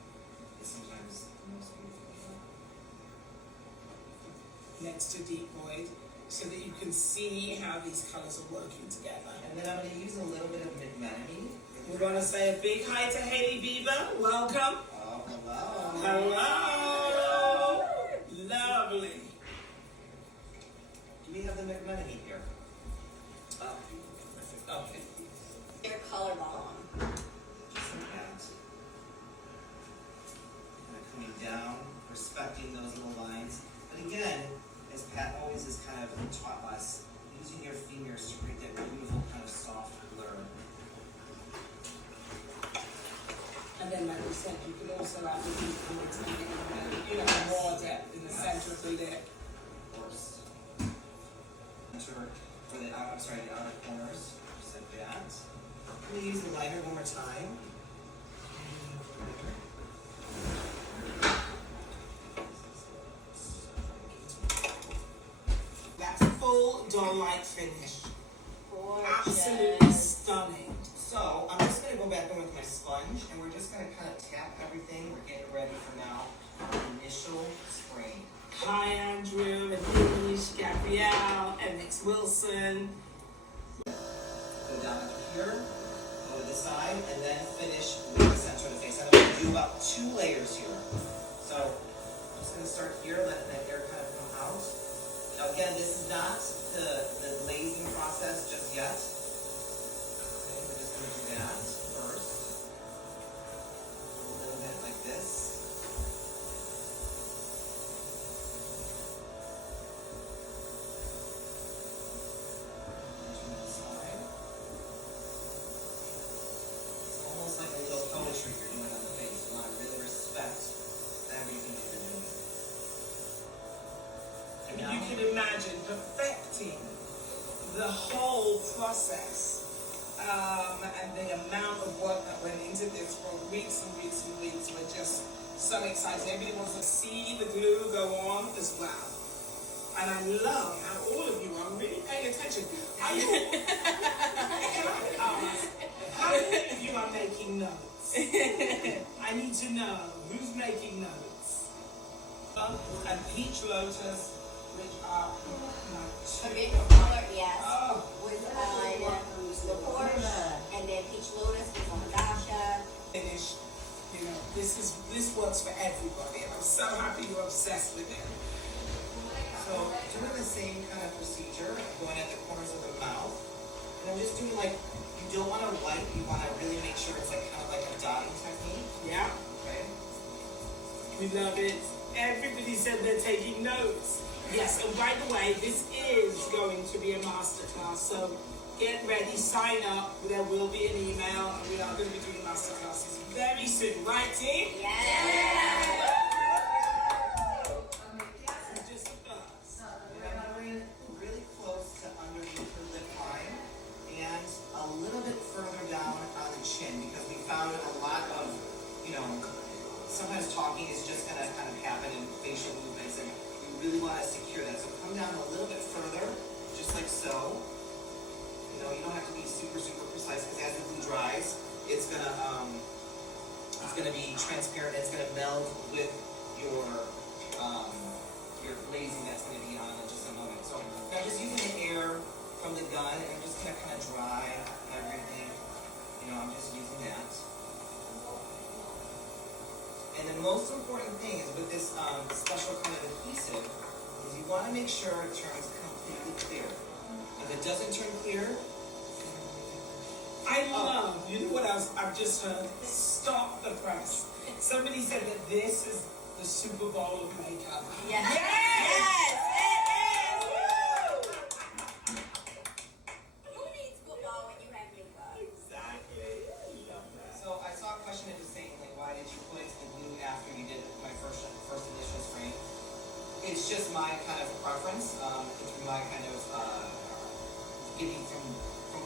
is sometimes the most beautiful. Next to Deep Void, so that you can see how these colors are working together. And then I'm going to use a little bit of McGrath. We want to say a big hi to Haley Bieber. Welcome. Oh, hello. Hello. Lovely. Do we have the McGrath here? Okay. Your color balm. Just like that. Kind of coming down, respecting those little lines. But again, as Pat always has kind of taught us, using your fingers to create that beautiful kind of soft blur. And then, like we said, you could also add the deep void to make it, more depth in the center of the lip. Of course. Center for the outer corners. Just like that. I'm going to use the lighter one more time. That full doll-like finish. Gorgeous. Absolutely stunning. So, I'm just going to go back in with my sponge, and we're just going to kind of tap everything. We're getting ready for now. initial spraying. Hi, Andrew, and Denise, Gabrielle, and Mix Wilson. Go down here, go to the side, and then finish with the center of the face. I'm going to do about 2 layers here. So I'm just going to start here, let that air kind of come out. Now again, this is not the glazing process just yet. Okay, we're just going to do that first. A little bit like this. Almost like a little poetry you're doing on the face. You want to really respect everything that you're doing. I mean, you can imagine perfecting the whole process and the amount of work that went into this for weeks and weeks and weeks. We're just so excited. Everybody wants to see the glue go on as well. And I love how all of you are really paying attention. Can I ask, how many of you are making notes? I need to know who's making notes. And Peach Lotus, which are my Original color, yes, Oh, was on the Porsche, and then Peach Lotus was on Dasha. finish. You know, this works for everybody, and I'm so happy you're obsessed with it. So doing the same kind of procedure, going at the corners of the mouth. And I'm just doing like, you don't want to wipe, you want to really make sure it's like kind of like a dotting technique. Yeah, Okay? we love it. Everybody said they're taking notes. Yes, and by the way, this is going to be a masterclass, so get ready, sign up. There will be an email, and we are going to be doing masterclasses very soon, right, team? Yes. Just the first. And I'm going really close to underneath the lip line and a little bit further down on the chin because we found a lot of, you know, sometimes talking is just going to kind of happen in facial movements and we really want to secure that. So come down a little bit further, just like so. You know, you don't have to be super, super precise because as the glue dries, it's going to be transparent. It's going to meld with your glazing that's going to be on in just a moment. So now just using the air from the gun and I'm just going to kind of dry everything. You know, I'm just using that. And the most important thing is with this special kind of adhesive is you want to make sure it turns completely clear. If it doesn't turn clear, I love, you know what else I've just heard? Stop the press. Somebody said that this is the Super Bowl of makeup. Yes. Yes! Yes, it is. Woo! Who needs football when you have makeup? Exactly. I love that. so I saw a question that was saying like, why did you put the glue after you did my first initial spray? It's just my kind of preference. It's my kind of getting from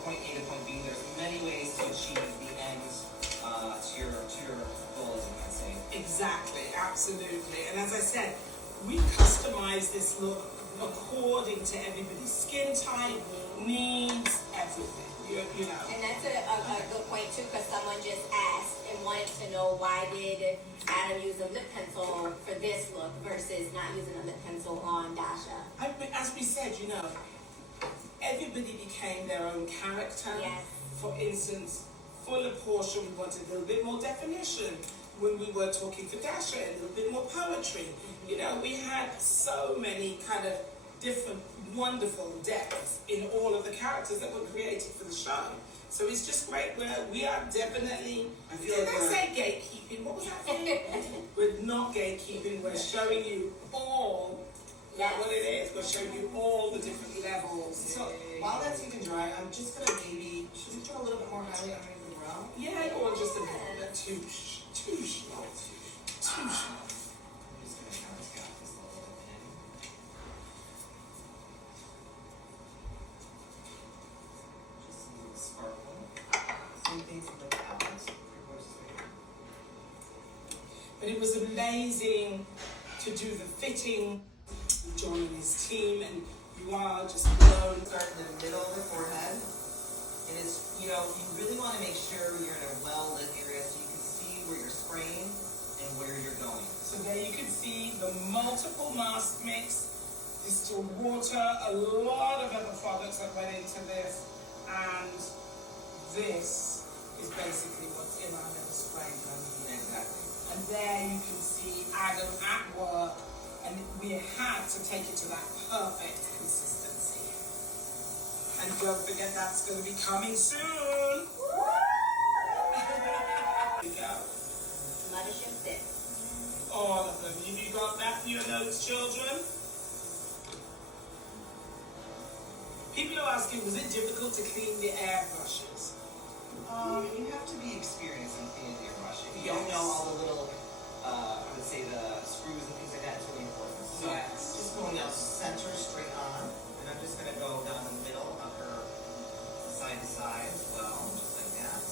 point A to point B. There's many ways to achieve the ends to your goal, as you might say. Exactly, absolutely. And as I said, we customize this look according to everybody's skin type, needs, everything. You know. And that's a good point too, because someone just asked and wanted to know why did Adam use a lip pencil for this look versus not using a lip pencil on Dasha. As we said, you know, everybody became their own character. Yes. For instance, for the Porsche, we wanted a little bit more definition. When we were talking for Dasha, a little bit more poetry. You know, we had so many kind of different, wonderful depths in all of the characters that were created for the show. So it's just great. We are definitely, I feel did like I we're- say gatekeeping? What was that thing? We're not gatekeeping. We're showing you all. Is that what it is? We're showing you all the different levels. So while that's even dry, I'm just gonna maybe, should we throw a little bit more highlight underneath the brow? Yeah, or just a touche. Touche. I'm just gonna kind of scalp this a little bit in. Just a little sparkle. Same thing for the palette. But it was amazing to do the fitting with John and his team, and you are just blown. Start in the middle of the forehead. And it's, you know, you really want to make sure you're in a well-lit area so you can see where you're spraying and where you're going. So there you can see the multiple mask mix, distilled water, a lot of other products that went into this, and this is basically what's in our little spray gun here. Exactly. And there you can see Adam at work, and we had to take it to that perfect consistency. And don't forget that's going to be coming soon. Here we go. Mothership 6. All of them. Have you got that for your notes, children? People are asking, was it difficult to clean the airbrushes? You have to be experienced in cleaning the airbrush. If you Yes. don't know all the little, I would say the screws and things like that, it's really important. So Yes. just going down center straight on, and I'm just gonna go down the middle of her side to side as well, just like that.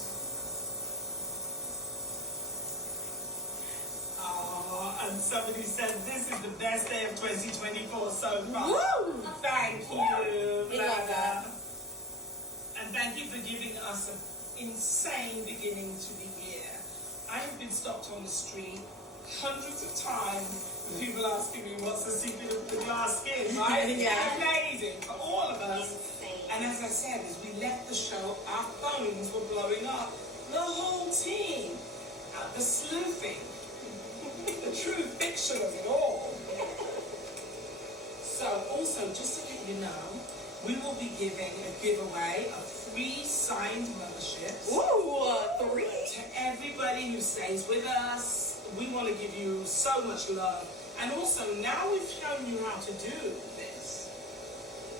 Oh, and somebody said this is the best day of 2024 so far. Woo! Thank you, We love that. And thank you for giving us an insane beginning to the year. I have been stopped on the street hundreds of times with people asking me what's the secret of the glass skin, right? Yeah. It's amazing for all of us. Insane. And as I said, as we left the show, our phones were blowing up. The whole team, the sleuthing, the true fiction of it all. So also, just to let you know, we will be giving a giveaway of 3 signed memberships Ooh, 3? to everybody who stays with us. We want to give you so much love. And also, now we've shown you how to do this.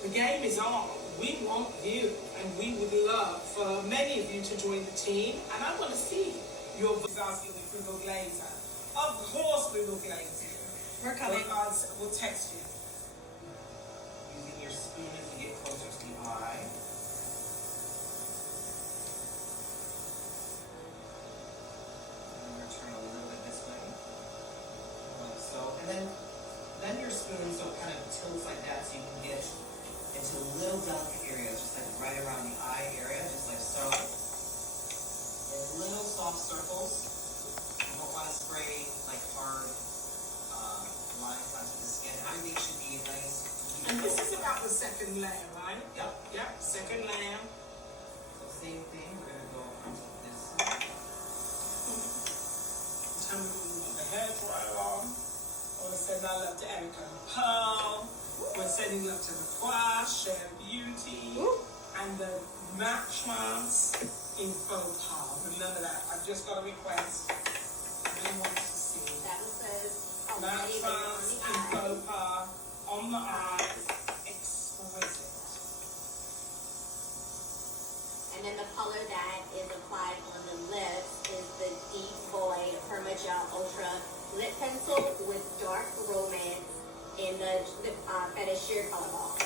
The game is on. We want you, and we would love for many of you to join the team. And I want to see your voice asking if we will glaze her. Of course we will glaze you. We're coming. We'll text you. Using your spoon as you get closer to the eye. And we're gonna turn a little bit this way. Like so. And then your spoon so it kind of tilts like that so you can get into little delicate areas, just like right around the eye area, just like so. In little soft circles. You don't want to spray like hard lines onto the skin. Everything should be nice. And this is about the second layer, right? Yep. Yep, second layer. So same thing, we're gonna go onto this side. Time we move the hair dryer on. I want to send our love to Erica and Pearl. We're sending love to the Quash, Share Beauty, and the match mask in faux pas. Remember that. I've just got a request. Everyone wants to see. That was the Match mask in faux pas on the eyes. Exquisite. And then the color that is applied on the lips is the Deep Boy Permagel Ultra Lip Pencil with Dark Romance in the Fetish Sheer Color Ball.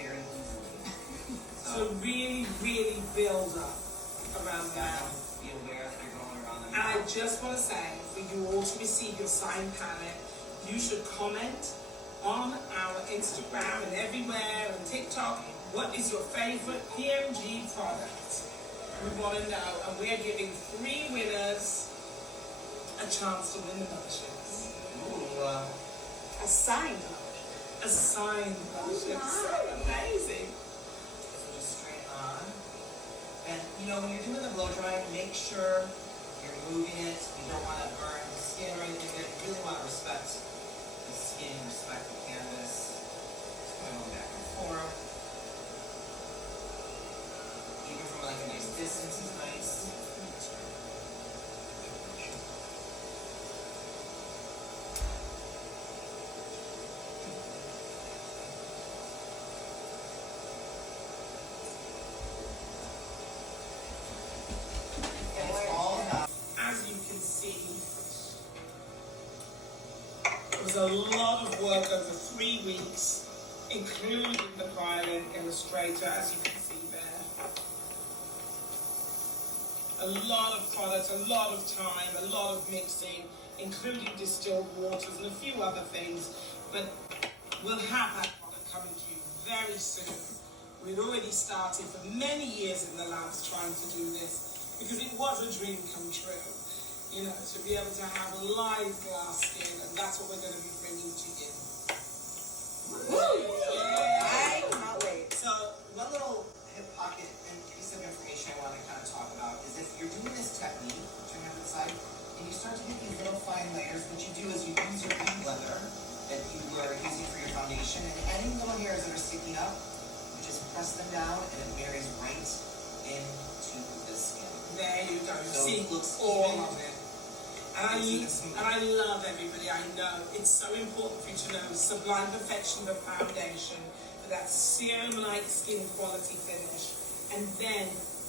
Very easily. So really, really build up around that. Be aware that you're going around the And I just want to say, for you all to receive your signed palette, you should comment on our Instagram and everywhere and TikTok, what is your favorite PMG product? We want to know, and we are giving 3 winners a chance to win the memberships. Ooh, A sign. A signed membership. So amazing. so just straight on. And you know, when you're doing the blow dry, make sure you're moving it. You don't want to burn the skin or anything. You really want to respect the skin, respect the canvas. Just kind of going back and forth. Even from like a nice distance is nice. And it's all about As you can see, it was a lot of work over 3 weeks, including the violin illustrator, as you can see there. A lot of product, a lot of time, a lot of mixing, including distilled waters and a few other things. But we'll have that product coming to you very soon. We'd already started for many years in the labs trying to do this because it was a dream come true. You know, to be able to have live glass skin, and that's what we're going to be bringing to you. Woo! I cannot wait. So one little hip pocket and piece of information I want to kind of talk about is if you're doing this technique, turn on the side, and you start to get these little fine layers, what you do is you use your beauty blender that you are using for your foundation, and any little hairs that are sticking up, you just press them down, and it marries right into the skin. There you go. So See, it looks all even. of it. And I love everybody. I know it's so important for you to know Sublime Perfection, the foundation, for that serum-like skin quality finish, and then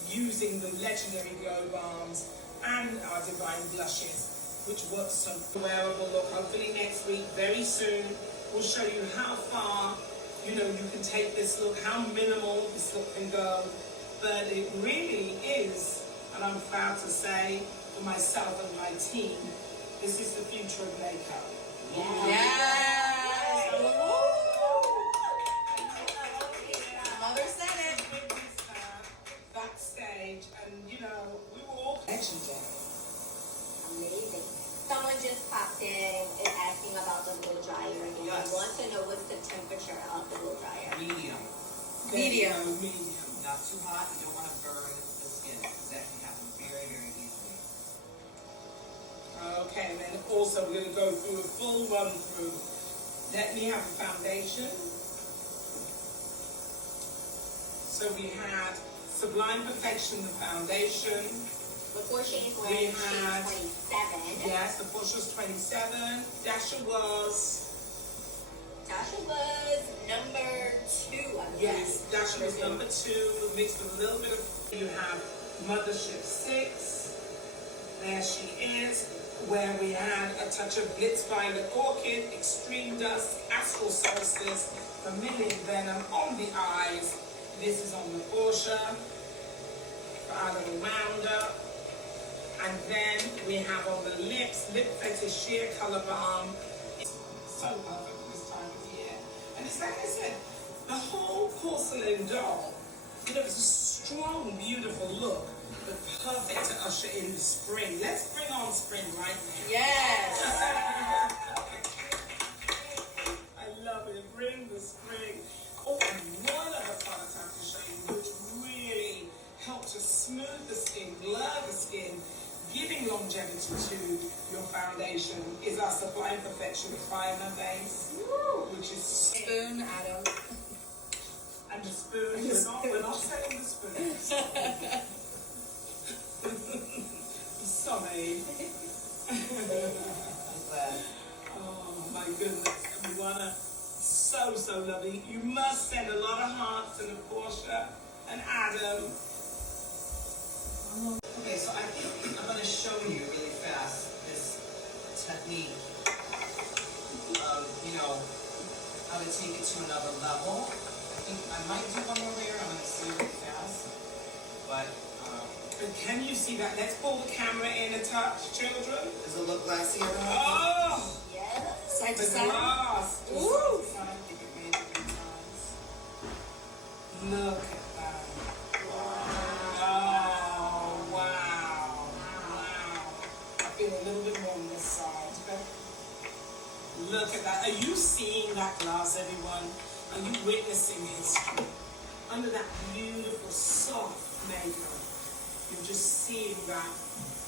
using the legendary glow balms and our divine blushes, which work so wearable look. Hopefully next week, very soon, we'll show you how far you can take this look, how minimal this look can go. But it really is, and I'm proud to say, for myself and my team, this is the future of makeup. Yes! Mother said it. Backstage, and we were all legendary. Amazing. Someone just popped in and asking about the blow dryer. And Yes. they want to know what's the temperature of the blow dryer. Medium. Medium. Medium. Not too hot, you don't want to burn the skin, because that can happen very, very easily. Okay, and then also we're going to go through a full run through. Let me have a foundation. So we had Sublime Perfection, the foundation. Before she's We wearing had- shade 27. Yes, the Porsche was 27. Dasha was, Tasha was number 2, I believe. yes, Dasha was number 2, mixed with a little bit of, you have Mothership 6. There she is, where we had a touch of Blitz Violet Orchid, Extreme Dusk, Astral Solstice, Vermilion Venom on the eyes. This is on the Porsche, for our little roundup. And then we have on the lips, Lip Fetish Sheer Color Balm. It's so perfect for this time of year. And it's like I said, the whole porcelain doll, it's a strong, beautiful look, but perfect to usher in the spring. Let's bring on spring right now. Yes! I love it. Bring the spring. Oh, and one other product I have to show you, which really helps to smooth the skin, blur the skin, giving longevity to your foundation, is our Sublime Perfection Primer Base, which is Spoon, Adam. and the spoon. We're not selling the spoons. Sorry. Oh my goodness, everyone, so lovely. You must send a lot of hearts to the Portia and Adam. Okay, so I think I'm going to show you really fast this technique of, how to take it to another level. I think I might do one more layer. I'm going to see really fast. But Can you see that? Let's pull the camera in a touch, children. does it look glassy? Oh, Yes. Side to the side. glass. Ooh. Look at that. Oh, wow. I feel a little bit more on this side. Look at that. Are you seeing that glass, everyone? Are you witnessing history? Under that beautiful, soft makeup, you're just seeing that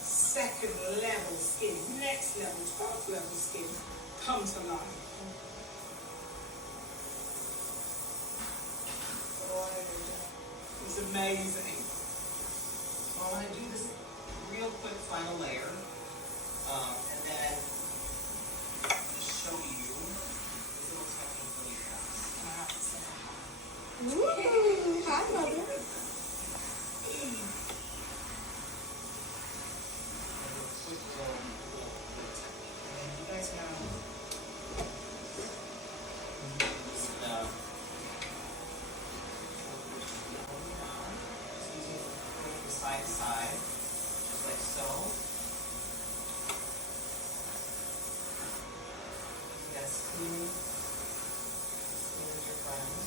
second level skin, next level, 12th level skin come to life. It's amazing. So I want to do this real quick final layer. And then just show you this little technique really fast. I have to say. Woo! Hi, Mother. Quick little technique. And then you guys have just using it from side to side, just like so. Using that smooth your friends.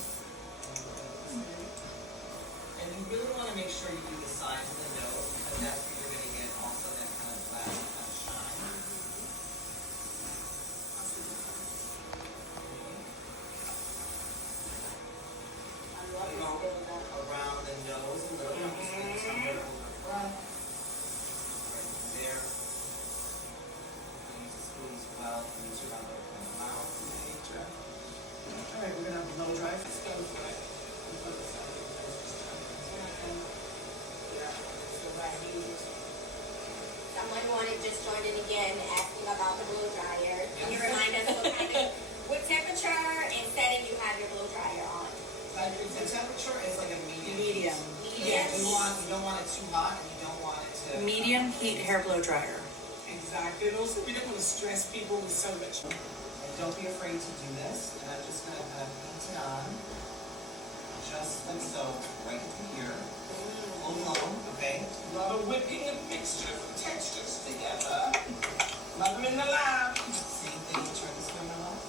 And you really want to make sure you do the sides of the nose, because that's where you're going to get also that kind of glass touch. brow, use around the mouth major. Alright, we're gonna have a blow dry. Let's go for it. Yeah, so right here. Someone wanted just joined in again, asking about the blow dryer. Can you remind us what temperature and setting you have your blow dryer on? Like, the temperature is like a medium. Medium. Yeah, you don't want it too hot and you don't want it to. Medium heat hair blow dryer. Exactly, and also we don't want to stress people with so much. And don't be afraid to do this. And I'm just gonna kind of paint it on, just like so, right through here. Hold along, okay? A lot of whipping and mixture of textures together. Mother in the lab. Same thing, turn this camera off.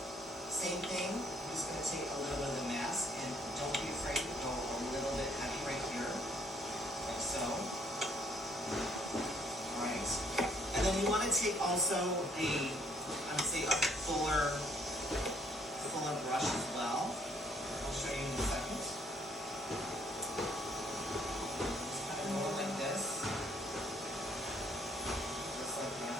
Same thing, I'm just gonna take a little bit of the mask and don't be afraid to go a little bit heavy right here, like so. Alright, and then we wanna take also I would say a fuller brush as well. I'll show you in a second. Just kind of go like this. Just like that.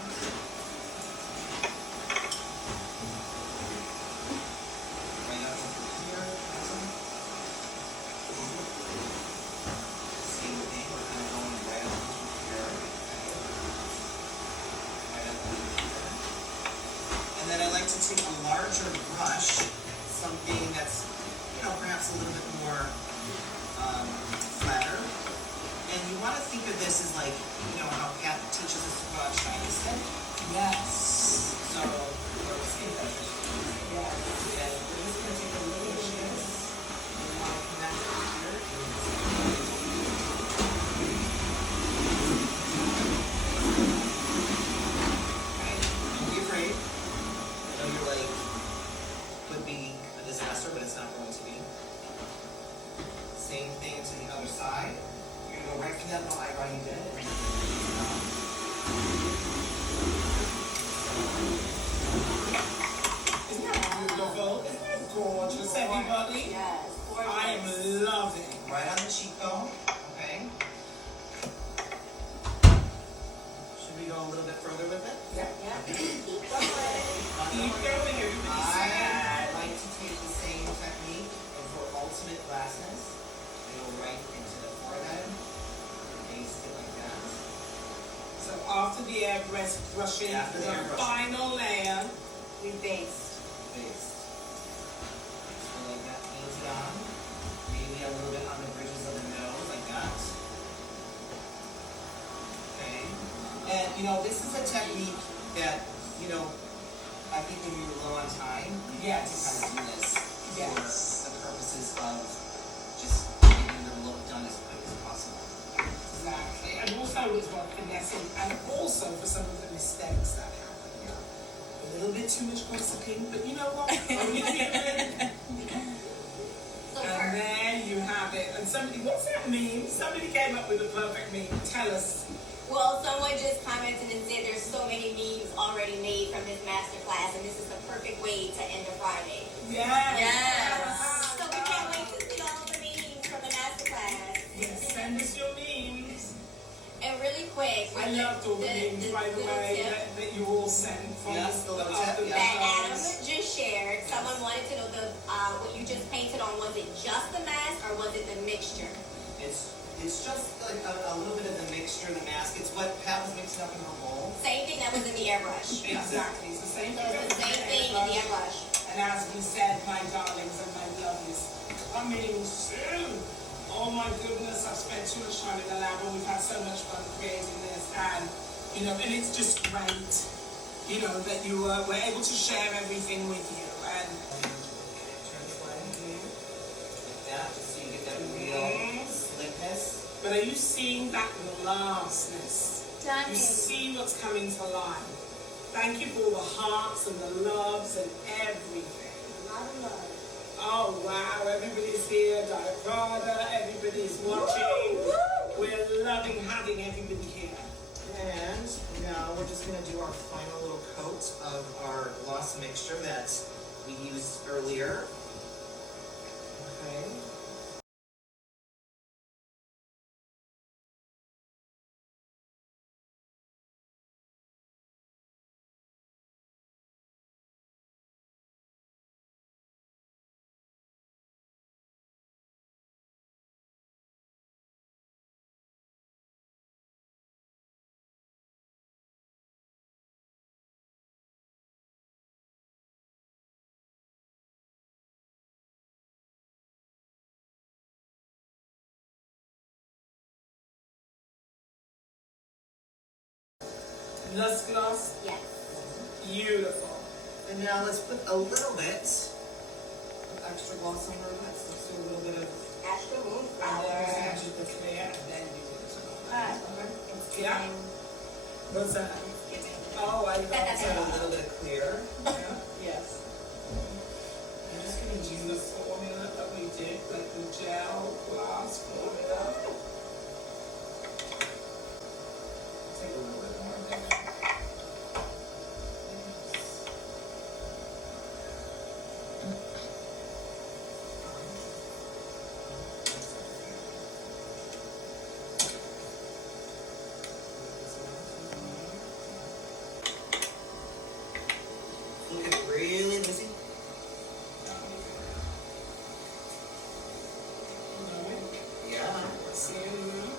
Right up to here, awesome. Same thing, we're kind of going right up to here. Right up to here. And then I like to take a larger brush, something that's, perhaps a little bit more flatter. And you want to think of this as like, how Pat teaches us about shiny stick. Yes. So, or skin brushes. Yeah. And we're just going to take a little bit of this. We want to connect it here. Okay, don't be afraid. I know you're like, could be a disaster, but it's not going to be. Same thing to the other side. You're gonna go right through that little eyebrow you did. Isn't that beautiful? Isn't that gorgeous, everybody? Yes, gorgeous. I am loving. Right on the cheekbone, okay? Should we go a little bit further with it? Yeah. Yeah, keep going. Keep going, everybody. I like to take the same technique and for ultimate glassness, I go right into the forehead, baste it like that. So after the airbrush brushing, After the the airbrush. final layer. We based. Baste. So like that, paint it on. Maybe a little bit on the bridges of the nose, like that. Okay. And this is a technique that, I think when you're low on time, you have to Yes. kind of do this Yes. for the purposes of just getting the look done as quick as possible. Exactly. And also as well finessing, and also for some of the mistakes that happen. A little bit too much gossiping, but you know what? Only human. So And first, there you have it. And somebody, what's that meme? Somebody came up with a perfect meme. Tell us. well, someone just commented and said there's so many memes already made from this masterclass, and this is the perfect way to end a Friday. Yes. So we can't wait to see all the memes from the masterclass. Yes, send us your memes. And really quick, I loved all the memes, by the little way, tip that you all sent from Yes, the little after tip, the that Adam shows. just shared. Someone wanted to know what you just painted on. Was it just the mask or was it the mixture? It's just like a little bit of the mixture, the mask. It's what Pat was mixing up in her bowl. Same thing that was in the airbrush. Exactly. It's the same So thing. it's the same thing in the airbrush. And as we said, my darlings and my lovelies, coming soon. Oh my goodness, I've spent too much time in the lab and we've had so much fun creating this. And, and it's just great, that you were able to share everything with you. And Turn this way. Like that, just so you get that real slickness. but are you seeing that glassness? Stunning. You see what's coming to life. Thank you for all the hearts and the loves and everything. A lot of love. Oh wow, everybody's here, Diaprada, everybody's watching. We're loving having everybody here. And now we're just gonna do our final little coat of our gloss mixture that we used earlier. Okay. Lush gloss. Yes. Beautiful. And now let's put a little bit of extra gloss on our lips. Let's do a little bit of Extra And moonflower. then you the clear, and then you do the Ah, okay. Yeah. What's that? Oh, I love a that. little bit of clear. Yeah. Yes. I'm just gonna use the formula that we did, like the gel glass formula. Take a little bit more of that. Looking really loosey. Yeah. See you.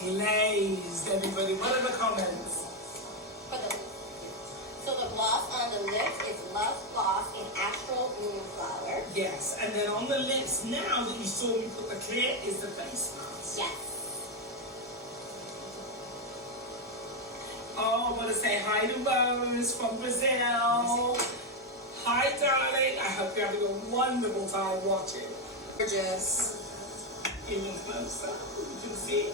Glazed, everybody. What are the comments? For the, so the gloss on the lips is Love Gloss in Astral Moonflower. Yes, and then on the lips, now that you saw me put the clear, is the face mask. Yes. Oh, I want to say hi to Rose from Brazil. Hi, darling. I hope you're having a wonderful time watching. Gorgeous. Even closer. You can see.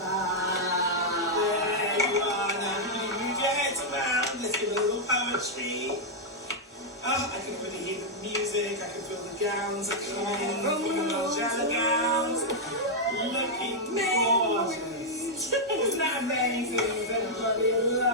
Wow. There you are. Now you move your heads around. Let's give a little poetry. Oh, I can really hear the music. I can feel the gowns are coming.